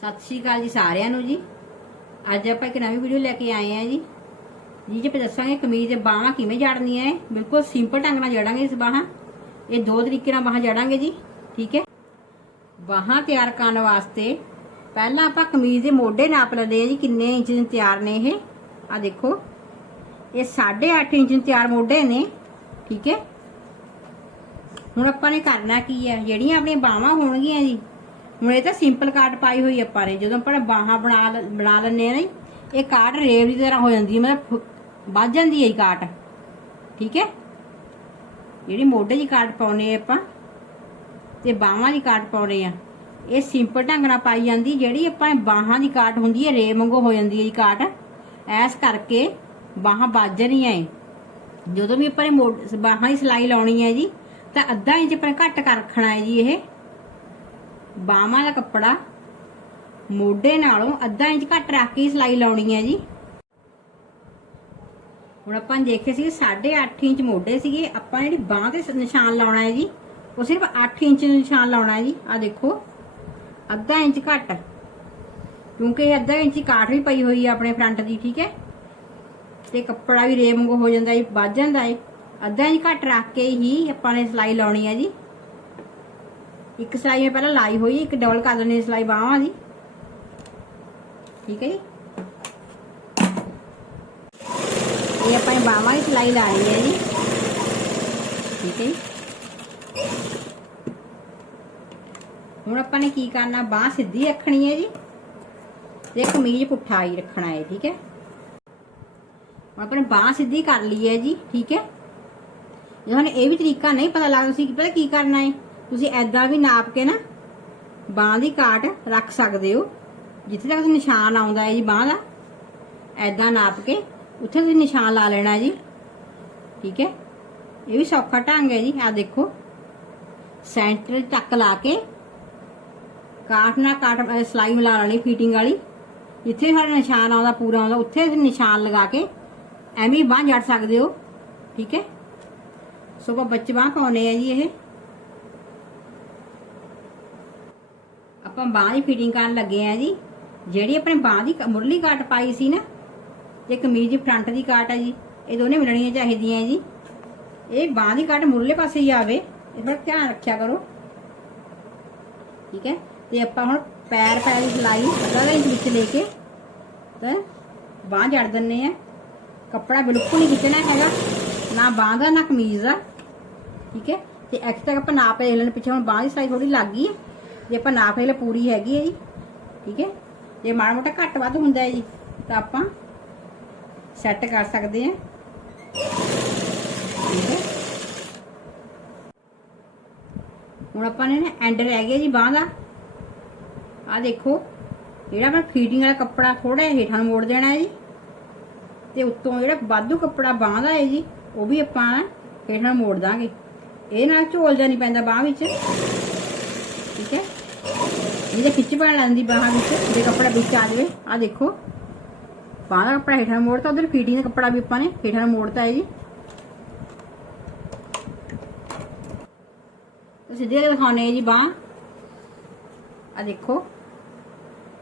ਸਤਿ ਸ਼੍ਰੀ ਅਕਾਲ ਜੀ ਸਾਰਿਆਂ ਨੂੰ ਜੀ। ਅੱਜ ਆਪਾਂ ਇੱਕ ਨਵੀਂ ਵੀਡੀਓ ਲੈ ਕੇ ਆਏ ਆ ਜੀ। ਜੀ, ਜੇ ਆਪਾਂ ਦੱਸਾਂਗੇ ਕਮੀਜ਼ ਦੇ ਬਾਹਾਂ ਕਿਵੇਂ ਜੜਨੀਆਂ ਹੈ ਬਿਲਕੁਲ ਸਿੰਪਲ ਢੰਗ ਨਾਲ ਜੜਾਂਗੇ ਇਸ ਬਾਹਾਂ। ਇਹ ਦੋ ਤਰੀਕੇ ਨਾਲ ਬਾਹਾਂ ਜੜਾਂਗੇ ਜੀ, ਠੀਕ ਹੈ ਬਾਹਾਂ ਤਿਆਰ ਕਰਨ ਵਾਸਤੇ ਪਹਿਲਾਂ ਆਪਾਂ ਕਮੀਜ਼ ਦੇ ਮੋਢੇ ਨਾਪ ਲੈਂਦੇ ਆ ਜੀ, ਕਿੰਨੇ ਇੰਚ ਦੇ ਤਿਆਰ ਨੇ ਇਹ। ਆ ਦੇਖੋ, ਇਹ 8.5 ਇੰਚ ਦੇ ਤਿਆਰ ਮੋਢੇ ਨੇ, ਠੀਕ ਹੈ ਹੁਣ ਆਪਾਂ ਨੇ ਕਰਨਾ ਕੀ ਹੈ ਜਿਹੜੀਆਂ ਆਪਣੀਆਂ ਬਾਹਾਂ ਹੋਣਗੀਆਂ ਜੀ ਹੁਣ ਇਹ ਤਾਂ ਸਿੰਪਲ ਕਾਟ ਪਾਈ ਹੋਈ ਆਪਾਂ ਨੇ ਜਦੋਂ ਆਪਾਂ ਬਾਹਾਂ ਬਣਾ ਬਣਾ ਲੈਂਦੇ ਆ ਨਾ ਇਹ ਕਾਟ ਰੇਵ ਦੀ ਤਰ੍ਹਾਂ ਹੋ ਜਾਂਦੀ ਹੈ, ਮਤਲਬ ਫੁ- ਜਾਂਦੀ ਹੈ ਇਹ ਕਾਟ ਠੀਕ ਹੈ? ਜਿਹੜੀ ਮੋਢੇ ਦੀ ਕਾਟ ਪਾਉਨੇ ਆਪਾਂ ਤੇ ਬਾਹਾਂ ਦੀ ਕਾਟ ਪਾਉਨੇ ਆ, ਇਹ ਸਿੰਪਲ ਢੰਗ ਨਾਲ ਪਾਈ ਜਾਂਦੀ, ਜਿਹੜੀ ਆਪਾਂ ਬਾਹਾਂ ਦੀ ਕਾਟ ਹੁੰਦੀ ਹੈ ਰੇਵ ਵਾਂਗੂ ਹੋ ਜਾਂਦੀ ਹੈ ਜੀ ਕਾਟ ਐਸ ਕਰਕੇ ਬਾਹਾਂ ਵੱਜ ਰਹੀਆਂ ਏ। ਜਦੋਂ ਵੀ ਆਪਾਂ ਨੇ ਬਾਹਾਂ ਦੀ ਸਿਲਾਈ ਲਾਉਣੀ ਹੈ ਜੀ, ਤਾਂ ਅੱਧਾ ਇੰਚ ਆਪਾਂ ਘੱਟ ਕਰ ਰੱਖਣਾ ਹੈ ਜੀ ਇਹ। ਬਾਹਾਂ ਦਾ ਕੱਪੜਾ, ਮੋਢੇ ਨਾਲੋਂ ਅੱਧਾ ਇੰਚ ਘੱਟ ਰੱਖ ਕੇ ਸਿਲਾਈ ਲਾਉਣੀ ਹੈ ਜੀ। ਹੁਣ ਆਪਾਂ ਦੇਖੇ ਸੀ 8.5 ਇੰਚ ਮੋਢੇ ਸੀਗੇ, ਆਪਾਂ ਜਿਹੜੀ ਬਾਹ ਤੇ ਨਿਸ਼ਾਨ ਲਾਉਣਾ ਹੈ ਜੀ, ਉਹ ਸਿਰਫ 8 ਇੰਚ ਨਿਸ਼ਾਨ ਲਾਉਣਾ ਹੈ ਜੀ। ਆ ਦੇਖੋ, ਅੱਧਾ ਇੰਚ ਘੱਟ, ਕਿਉਂਕਿ ਇਹ ਅੱਧਾ ਇੰਚ ਕਾਠ ਵੀ ਪਈ ਹੋਈ ਹੈ ਆਪਣੇ ਫਰੰਟ ਦੀ, ਠੀਕ ਹੈ? ਤੇ ਕੱਪੜਾ ਵੀ ਰੇਮ ਵਾਂਗੂ ਹੋ ਜਾਂਦਾ ਹੈ ਵੱਜ ਜਾਂਦਾ ਹੈ ਅੱਧਾ ਇੰਚ ਘੱਟ ਰੱਖ ਕੇ ਹੀ ਆਪਾਂ ਨੇ ਸਿਲਾਈ ਲਾਉਣੀ ਹੈ ਜੀ। ਇੱਕ ਸਿਲਾਈ ਮੈਂ ਪਹਿਲਾਂ ਲਾਈ ਹੋਈ, ਇੱਕ ਡਬਲ ਕਰ ਲੈਣੀ ਸਿਲਾਈ ਬਾਹਾਂ ਦੀ ਠੀਕ ਹੈ ਜੀ? ਇਹ ਆਪਾਂ ਨੇ ਬਾਹਾਂ ਦੀ ਸਿਲਾਈ ਲਾਣੀ ਹੈ ਜੀ। ਠੀਕ ਹੈ ਜੀ? ਹੁਣ ਆਪਾਂ ਨੇ ਕੀ ਕਰਨਾ, ਬਾਹ ਸਿੱਧੀ ਰੱਖਣੀ ਹੈ ਜੀ। ਤੇ ਕਮੀਜ਼ ਪੁੱਠਾ ਹੀ ਰੱਖਣਾ ਹੈ, ਠੀਕ ਹੈ? ਹੁਣ ਆਪਾਂ ਨੇ ਬਾਹ ਸਿੱਧੀ ਕਰ ਲਈ ਹੈ ਜੀ, ਠੀਕ ਹੈ? ਜੇ ਤੁਹਾਨੂੰ ਇਹ ਵੀ ਤਰੀਕਾ ਨਹੀਂ ਪਤਾ ਲੱਗਦਾ ਤੁਸੀਂ ਪਤਾ ਕੀ ਕਰਨਾ ਹੈ। ਤੁਸੀਂ ਐਦਾਂ ਵੀ ਨਾਪ ਕੇ ਨਾ ਬਾਹ ਦੀ ਕਾਟ ਰੱਖ ਸਕਦੇ ਹੋ ਜਿੱਥੇ ਤੱਕ ਨਿਸ਼ਾਨ ਆਉਂਦਾ ਹੈ ਜੀ ਬਾਹ ਦਾ ਐਦਾਂ ਨਾਪ ਕੇ ਉੱਥੇ ਤੁਸੀਂ ਨਿਸ਼ਾਨ ਲਾ ਲੈਣਾ ਜੀ ਠੀਕ ਹੈ ਇਹ ਵੀ ਸੌਖਾ ਢੰਗ ਹੈ ਜੀ ਆ ਦੇਖੋ ਸੈਂਟਰ ਤੱਕ ਲਾ ਕੇ ਕਾਟ ਨਾਲ ਕਾਟ ਅਹ ਸਿਲਾਈ ਮਿਲਾ ਲੈਣੀ ਫਿਟਿੰਗ ਵਾਲੀ ਜਿੱਥੇ ਸਾਡਾ ਨਿਸ਼ਾਨ ਆਉਂਦਾ ਪੂਰਾ ਆਉਂਦਾ ਉੱਥੇ ਅਸੀਂ ਨਿਸ਼ਾਨ ਲਗਾ ਕੇ ਐਵੇਂ ਹੀ ਬਾਂਹ ਜੜ ਸਕਦੇ ਹੋ ਠੀਕ ਹੈ ਸੋ ਆਪਾਂ ਬੱਚ ਬਾਂਹ ਪਾਉਨੇ ਆ ਜੀ ਇਹ ਆਪਾਂ ਬਾਂਹ ਦੀ ਫਿਟਿੰਗ ਕਰਨ ਲੱਗੇ ਆ ਜੀ। ਜਿਹੜੀ ਆਪਣੇ ਬਾਂਹ ਦੀ ਮੁਰਲੀ ਕਾਟ ਪਾਈ ਸੀ ਨਾ ਤੇ ਕਮੀਜ਼ ਦੀ ਫਰੰਟ ਦੀ ਕਾਟ ਹੈ ਜੀ, ਇਹ ਦੋਨੇ ਮਿਲਣੀਆਂ ਚਾਹੀਦੀਆਂ ਜੀ। ਇਹ ਬਾਂਹ ਦੀ ਕਾਟ ਮੁਰਲੇ ਪਾਸੇ ਹੀ ਆਵੇ ਇਹ ਧਿਆਨ ਰੱਖਿਆ ਕਰੋ। ਠੀਕ ਹੈ? ਤੇ ਆਪਾਂ ਹੁਣ ਪੈਰ ਪੈਰ ਦੀ ਸਿਲਾਈ ਅੱਧਾ ਇੰਚ ਵਿੱਚ ਲੈ ਕੇ ਤੇ ਬਾਂਹ ਜੜ ਦਿੰਨੇ ਆ। ਕੱਪੜਾ ਬਿਲਕੁਲ ਨਹੀਂ ਖਿੱਚਣਾ ਹੈਗਾ, ਨਾ ਬਾਂਹ ਦਾ, ਨਾ ਕਮੀਜ਼ ਦਾ। ਠੀਕ ਹੈ? ਤੇ ਐਕਸ ਆਪਾਂ ਨਾਪ ਲੈ ਲੈਣ, ਪਿੱਛੇ ਹੁਣ ਬਾਂਹ ਦੀ ਸਲਾਈ ਥੋੜੀ ਲੱਗ ਗਈ ਹੈ। ਜੇ ਆਪਾਂ ਨਾਪ ਲੈ ਪੂਰੀ ਹੈਗੀ ਹੈ ਜੀ। ਠੀਕ ਹੈ? ਜੇ ਮਾੜਾ ਮੋਟਾ ਘੱਟ ਵੱਧ ਹੁੰਦਾ ਹੈ ਜੀ, ਤਾਂ ਆਪਾਂ ਸੈੱਟ ਕਰ ਸਕਦੇ ਹਾਂ। ਠੀਕ ਹੈ? ਹੁਣ ਆਪਾਂ ਨੇ ਨਾ ਐਂਡ ਰਹਿ ਗਿਆ ਜੀ ਬਾਂਹ ਦਾ। ਆ ਦੇਖੋ, ਜਿਹੜਾ ਆਪਣਾ ਫੀਟਿੰਗ ਵਾਲਾ ਕੱਪੜਾ ਥੋੜਾ ਜਿਹਾ ਹੇਠਾਂ ਨੂੰ ਮੋੜ ਦੇਣਾ ਹੈ ਜੀ। ਤੇ ਉੱਤੋਂ ਜਿਹੜਾ ਵਾਧੂ ਕੱਪੜਾ ਬਾਂਹ ਦਾ ਹੈ ਜੀ, ਉਹ ਵੀ ਆਪਾਂ ਹੇਠਾਂ ਨੂੰ ਮੋੜ ਦਾਂਗੇ। ਇਹ ਨਾਲ ਝੋਲ ਜਾ ਨਹੀਂ ਪੈਂਦਾ ਬਾਂਹ ਵਿੱਚ। ਠੀਕ ਹੈ? ਇਹਦੇ ਖਿੱਚ ਪਾ ਲੈਂਦੀ ਬਾਹਾਂ ਵਿੱਚ ਜੇ ਕੱਪੜਾ ਵਿੱਚ ਆ ਜਾਵੇ ਆ ਦੇਖੋ। ਬਾਂਹ ਦਾ ਕੱਪੜਾ ਹੇਠਾਂ ਨੂੰ ਮੋੜਤਾ, ਉਧਰ ਫੀਟਿੰਗ ਦਾ ਕੱਪੜਾ ਵੀ ਆਪਾਂ ਨੇ ਹੇਠਾਂ ਨੂੰ ਮੋੜਤਾ ਹੈ ਜੀ। ਸਿੱਧੇ ਦਿਖਾਉਣੇ ਜੀ ਬਾਂਹ। ਆ ਦੇਖੋ,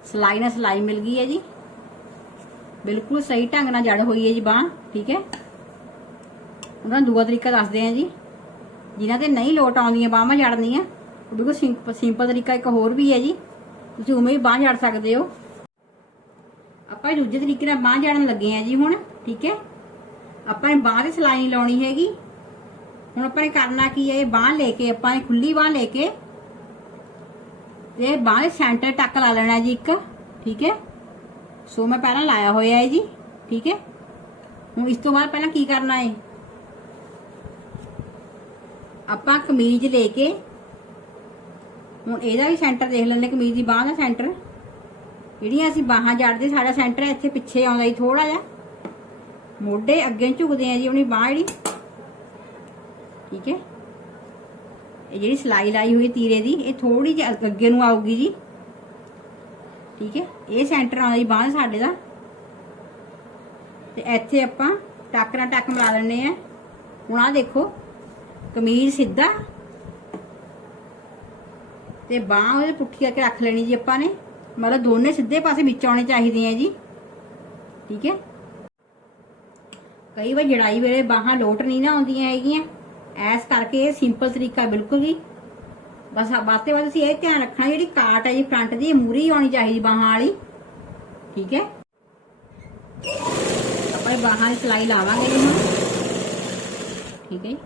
ਸਲਾਈ ਨਾਲ ਸਲਾਈ ਮਿਲ ਗਈ ਹੈ ਜੀ। ਬਿਲਕੁਲ ਸਹੀ ਢੰਗ ਨਾਲ ਜੜ ਹੋਈ ਹੈ ਜੀ ਬਾਂਹ, ਠੀਕ ਹੈ। ਉਹਨਾਂ ਦੂਆ ਤਰੀਕਾ ਦੱਸਦੇ ਆ ਜੀ। ਜਿਨ੍ਹਾਂ ਤੇ ਨਹੀਂ ਲੋਟ ਆਉਂਦੀਆਂ ਬਾਹਾਂ ਜੜਨੀਆਂ ਬਿਲਕੁਲ ਸਿੰਪ- ਸਿੰਪਲ ਤਰੀਕਾ ਇੱਕ ਹੋਰ ਵੀ ਹੈ ਜੀ। ਤੁਸੀਂ ਉਵੇਂ ਹੀ ਬਾਂਹ ਜੜ ਸਕਦੇ ਹੋ। ਆਪਾਂ ਦੂਜੇ ਤਰੀਕੇ ਨਾਲ ਬਾਂਹ ਜੜਨ ਲੱਗੇ ਆ ਜੀ ਹੁਣ, ਠੀਕ ਹੈ? ਆਪਾਂ ਨੇ ਬਾਂਹ ਤੇ ਸਲਾਈ ਨਹੀਂ ਲਾਉਣੀ ਹੈਗੀ। ਹੁਣ ਆਪਾਂ ਨੇ ਕਰਨਾ ਕੀ ਹੈ, ਇਹ ਬਾਂਹ ਲੈ ਕੇ ਆਪਾਂ ਨੇ ਖੁੱਲੀ ਬਾਂਹ ਲੈ ਕੇ ਇਹ ਬਾਂਹ ਦੇ ਸੈਂਟਰ ਟੱਕ ਲਾ ਲੈਣਾ ਜੀ ਇੱਕ, ਠੀਕ ਹੈ? ਸੋ ਮੈਂ ਪਹਿਲਾਂ ਲਾਇਆ ਹੋਇਆ ਹੈ ਜੀ, ਠੀਕ ਹੈ? ਹੁਣ ਇਸ ਤੋਂ ਬਾਅਦ ਪਹਿਲਾਂ ਕੀ ਕਰਨਾ ਹੈ? ਆਪਾਂ ਕਮੀਜ਼ ਲੈ ਕੇ ਹੁਣ ਇਹਦਾ ਵੀ ਸੈਂਟਰ ਦੇਖ ਲੈਂਦੇ, ਕਮੀਜ਼ ਦੀ ਬਾਂਹ ਦਾ ਸੈਂਟਰ। ਜਿਹੜੀਆਂ ਅਸੀਂ ਬਾਹਾਂ ਜੜਦੇ, ਸਾਡਾ ਸੈਂਟਰ ਇੱਥੇ ਪਿੱਛੇ ਆਉਂਦਾ ਜੀ ਥੋੜਾ ਜਿਹਾ। ਮੋਢੇ ਅੱਗੇ ਝੁਕਦੇ ਆ ਜੀ ਆਪਣੀ ਬਾਂਹ ਜਿਹੜੀ। ਠੀਕ ਹੈ? ਇਹ ਜਿਹੜੀ ਸਲਾਈ ਲਾਈ ਹੋਈ ਤੀਰੇ ਦੀ, ਇਹ ਥੋੜੀ ਜਿਹੀ ਅੱਗੇ ਨੂੰ ਆਊਗੀ ਜੀ। ਠੀਕ ਹੈ? ਇਹ ਸੈਂਟਰ ਆਉਂਦਾ ਜੀ ਬਾਂਹ ਸਾਡੇ ਦਾ। ਤੇ ਇੱਥੇ ਆਪਾਂ ਟੱਕ ਨਾਲ ਟੱਕ ਮਿਲਾ ਲੈਣੇ ਆ। ਹੁਣ ਆ ਦੇਖੋ, ਕਮੀਜ਼ ਸਿੱਧਾ ਤੇ ਬਾਹ ਉਹਦੇ ਪੁੱਠੀ ਕਰਕੇ ਰੱਖ ਲੈਣੀ ਜੀ ਆਪਾਂ ਨੇ। ਮਤਲਬ ਦੋਨੇ ਸਿੱਧੇ ਪਾਸੇ ਵਿੱਚ ਆਉਣੇ ਚਾਹੀਦੇ ਆ ਜੀ। ਠੀਕ ਹੈ? ਕਈ ਵਾਰ ਜੜਾਈ ਵੇਲੇ ਬਾਹਾਂ ਲੋਟ ਨਹੀਂ ਨਾ ਆਉਂਦੀਆਂ ਹੈਗੀਆਂ। ਐਸ ਕਰਕੇ ਇਹ ਸਿੰਪਲ ਤਰੀਕਾ ਬਿਲਕੁਲ ਹੀ ਬਸ ਆ ਬਾਤੇ ਬਾਅਦ ਇਹ ਧਿਆਨ ਰੱਖਣਾ ਜਿਹੜੀ ਕਾਟ ਹੈ ਜੀ ਫਰੰਟ ਦੀ ਮੂਰੀ ਆਉਣੀ ਚਾਹੀਦੀ ਬਾਹਾਂ ਵਾਲੀ। ਠੀਕ ਹੈ? ਆਪਾਂ ਇਹ ਬਾਹਾਂ ਦੀ ਸਿਲਾਈ ਲਾਵਾਂਗੇ ਜੀ ਹੁਣ। ਠੀਕ ਹੈ ਜੀ।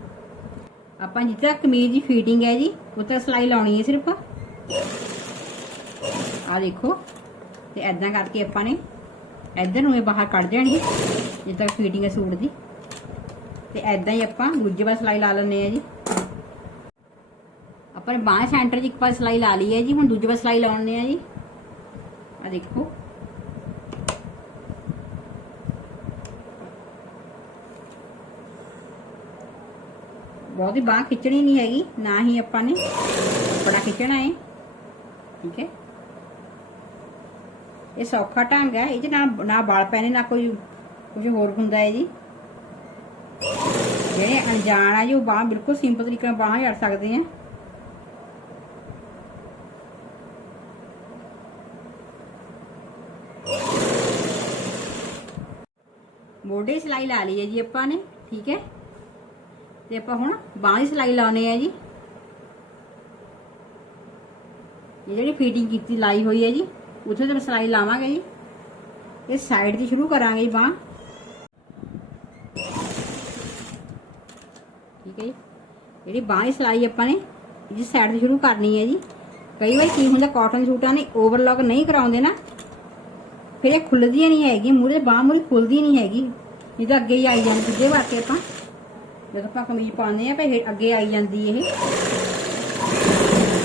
ਆਪਾਂ ਜਿੱਥੇ ਕਮੀਜ਼ ਦੀ ਫਿਟਿੰਗ ਹੈ ਜੀ, ਉੱਥੇ ਸਿਲਾਈ ਲਾਉਣੀ ਹੈ ਸਿਰਫ। ਆ ਦੇਖੋ, ਤੇ ਐਦਾਂ ਕਰਕੇ ਆਪਾਂ ਨੇ ਇੱਧਰ ਨੂੰ ਇਹ ਬਾਹਰ ਕੱਢ ਦੇਣੀ ਜਿੱਥੇ ਤੱਕ ਫਿਟਿੰਗ ਹੈ ਸੂਟ ਦੀ। ਤੇ ਐਦਾਂ ਹੀ ਆਪਾਂ ਦੂਜੇ ਪਾਸੇ ਸਿਲਾਈ ਲਾ ਲੈਣੇ ਆ ਜੀ। ਆਪਾਂ ਬਾਹਾਂ ਸੈਂਟਰ 'ਚ ਇੱਕ ਪਾਸੇ ਸਿਲਾਈ ਲਾ ਲਈ ਹੈ ਜੀ, ਹੁਣ ਦੂਜੇ ਪਾਸੇ ਸਿਲਾਈ ਲਾਉਣੇ ਆ ਜੀ। ਆ ਦੇਖੋ। ਬਹੁਤੀ ਬਾਹ ਖਿੱਚਣੀ ਨਹੀਂ ਹੈਗੀ, ਨਾ ਹੀ ਆਪਾਂ ਨੇ ਬੜਾ ਖਿੱਚਣਾ ਹੈ। ਠੀਕ ਹੈ? ਇਹ ਸੌਖਾ ਢੰਗ ਹੈ ਇਹ 'ਚ ਨਾ ਨਾ ਵਾਲ ਪੈਣੇ, ਨਾ ਕੋਈ ਕੁਝ ਹੋਰ ਹੁੰਦਾ ਹੈ ਜੀ। ਜਿਹੜੇ ਅਣਜਾਣ ਆ ਜੀ, ਉਹ ਬਾਹ ਬਿਲਕੁਲ ਸਿੰਪਲ ਤਰੀਕੇ ਨਾਲ ਬਾਹਾਂ ਜੜ ਸਕਦੇ ਆ। ਮੋਢੇ ਸਿਲਾਈ ਲਾ ਲਈ ਹੈ ਜੀ ਆਪਾਂ ਨੇ, ਠੀਕ ਹੈ? ਤੇ ਆਪਾਂ ਹੁਣ ਬਾਹਾਂ ਦੀ ਸਿਲਾਈ ਲਾਉਣੇ ਆ ਜੀ। ਇਹ ਜਿਹੜੀ ਫੀਟਿੰਗ ਕੀਤੀ, ਲਾਈ ਹੋਈ ਹੈ ਜੀ, ਉੱਥੇ ਤੇ ਸਿਲਾਈ ਲਾਵਾਂਗੇ ਜੀ। ਇਹ ਸਾਈਡ ਦੀ ਸ਼ੁਰੂ ਕਰਾਂਗੇ ਬਾਹ। ਠੀਕ ਹੈ ਜੀ। ਜਿਹੜੀ ਬਾਹ ਦੀ ਸਿਲਾਈ ਆਪਾਂ ਨੇ ਜੀ ਸਾਈਡ ਦੀ ਸ਼ੁਰੂ ਕਰਨੀ ਹੈ ਜੀ। ਕਈ ਵਾਰ ਕੀ ਹੁੰਦਾ ਕਾਟਨ ਸੂਟਾਂ ਨੇ ਓਵਰਲੌਕ ਨਹੀਂ ਕਰਾਉਂਦੇ ਨਾ, ਫਿਰ ਇਹ ਖੁੱਲਦੀਆਂ ਨਹੀਂ ਹੈਗੀ ਮੂਰੇ ਬਾਹ ਮੂਰੇ ਖੁੱਲਦੀ ਨਹੀਂ ਹੈਗੀ। ਨਹੀਂ ਤਾਂ ਅੱਗੇ ਹੀ ਆਈ ਜਾਂਦੀ, ਸਿੱਧੇ ਵਾਕੇ ਆਪਾਂ। ਜਦੋਂ ਆਪਾਂ ਕਮੀਜ਼ ਪਾਉਂਦੇ ਆ ਫਿਰ ਅੱਗੇ ਆਈ ਜਾਂਦੀ ਇਹ।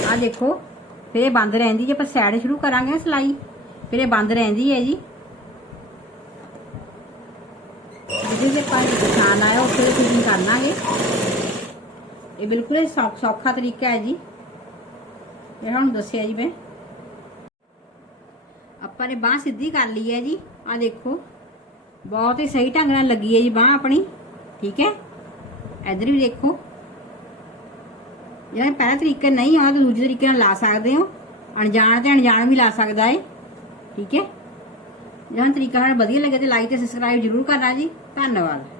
ਆ ਦੇਖੋ ਫਿਰ ਇਹ ਬੰਦ ਰਹਿੰਦੀ ਜੇ ਆਪਾਂ ਸਾਈਡ ਸ਼ੁਰੂ ਕਰਾਂਗੇ ਨਾ ਸਿਲਾਈ, ਫਿਰ ਇਹ ਬੰਦ ਰਹਿੰਦੀ ਹੈ ਜੀ। ਜਿਹਦੇ ਆਪਾਂ ਨਿਸ਼ਾਨ ਆਇਆ, ਉੱਥੇ ਫਿਟਿੰਗ ਕਰ ਲਾਂਗੇ। ਇਹ ਬਿਲਕੁਲ ਸੌਖ- ਸੌਖਾ ਤਰੀਕਾ ਹੈ ਜੀ। ਇਹ ਹੁਣ ਦੱਸਿਆ ਜੀ ਮੈਂ। ਆਪਾਂ ਨੇ ਬਾਹ ਸਿੱਧੀ ਕਰ ਲਈ ਹੈ ਜੀ। ਆ ਦੇਖੋ, ਬਹੁਤ ਹੀ ਸਹੀ ਢੰਗ ਨਾਲ ਲੱਗੀ ਹੈ ਜੀ ਬਾਹ ਆਪਣੀ। ਠੀਕ ਹੈ? ਇਧਰ ਵੀ ਦੇਖੋ। ਜਿਹੜਾ ਪਹਿਲਾ ਤਰੀਕਾ ਨਹੀਂ ਆਉਂਦਾ ਤਾਂ ਦੂਜੇ ਤਰੀਕੇ ਨਾਲ ਲਾ ਸਕਦੇ ਹੋ। ਅਣਜਾਣ ਤੇ ਅਣਜਾਣ ਵੀ ਲਾ ਸਕਦਾ ਹੈ ਠੀਕ ਹੈ? ਜਿਹੜਾ ਤਰੀਕਾ ਸਾਨੂੰ ਵਧੀਆ ਲੱਗੇ ਤੇ ਲਾਈਕ ਤੇ ਸਬਸਕ੍ਰਾਈਬ ਜ਼ਰੂਰ ਕਰਨਾ ਜੀ। ਧੰਨਵਾਦ।